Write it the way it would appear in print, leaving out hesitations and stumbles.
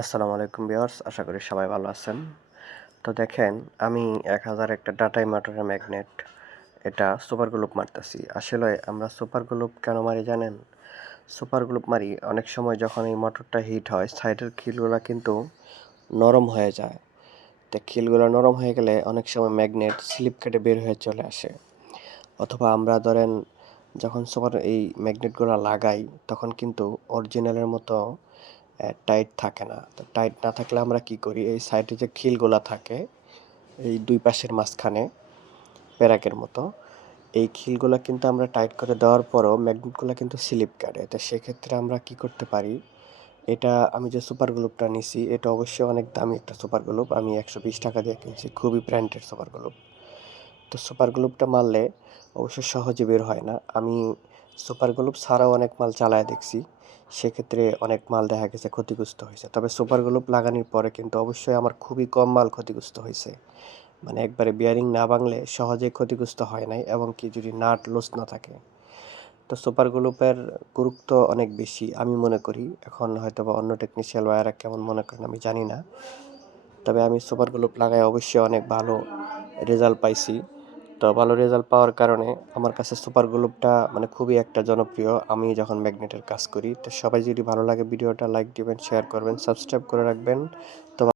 আসসালামু আলাইকুম ভিউয়ার্স, আশা করি সবাই ভালো আছেন। তো দেখেন, আমি 1000 একটা টাটাই মোটরের ম্যাগনেট এটা সুপার গ্লুপ মারতেছি। আসলে আমরা সুপার গ্লুপ কেন মারি জানেন? সুপার গ্লুপ মারি অনেক সময় যখন এই মোটরটা হিট হয়, সাইডের খিলগুলা কিন্তু নরম হয়ে যায়। তো খিলগুলা নরম হয়ে গেলে অনেক সময় ম্যাগনেট স্লিপ কেটে বের হয়ে চলে আসে। অথবা আমরা ধরেন যখন সুপার এই ম্যাগনেটগুলা লাগাই, তখন কিন্তু অরিজিনালের মতো টাইট থাকে না। তো টাইট না থাকলে আমরা কি করি, এই সাইডে যে খিলগুলা থাকে এই দুই পাশের মাঝখানে পেরাকের মতো, এই খিলগুলা কিন্তু আমরা টাইট করে দেওয়ার পরও ম্যাগনেটগুলা কিন্তু স্লিপ কাটে। তো সেক্ষেত্রে আমরা কি করতে পারি, এটা আমি যে সুপার গ্লুপটা নিছি এটা অবশ্যই অনেক দামি একটা সুপার গ্লুপ। আমি 120 টাকা দিয়ে কিনছি, খুবই ব্র্যান্ডেড সুপার গ্লুপ। তো সুপার গ্লুপটা মারলে অবশ্য সহজে বের হয় না। আমি সুপার গ্লুপ ছাড়াও অনেক মাল চালায় দেখছি, সেক্ষেত্রে অনেক মাল দেখা গেছে ক্ষতিগ্রস্ত হয়েছে। তবে সুপার গ্লুপ লাগানোর পরে কিন্তু অবশ্যই আমার খুবই কম মাল ক্ষতিগ্রস্ত হয়েছে। মানে একবারে বিয়ারিং না ভাঙলে সহজেই ক্ষতিগ্রস্ত হয় নাই, এবং কি যদি নাট লুজ না থাকে। তো সুপার গ্লুপের গুরুত্ব অনেক বেশি আমি মনে করি। এখন হয়তোবা অন্য টেকনিশিয়াল ভাইয়েরা কেমন মনে করেন আমি জানি না। তবে আমি সুপার গ্লুপ লাগায় অবশ্যই অনেক ভালো রেজাল্ট পাইছি। তো ভালো রেজাল্ট পাওয়ার কারণে আমার কাছে সুপার গ্লুপটা মানে খুবই একটা জনপ্রিয়, আমি যখন ম্যাগনেটের কাজ করি। তো সবাই যদি ভালো লাগে ভিডিওটা লাইক দিবেন, শেয়ার করবেন, সাবস্ক্রাইব করে রাখবেন। তো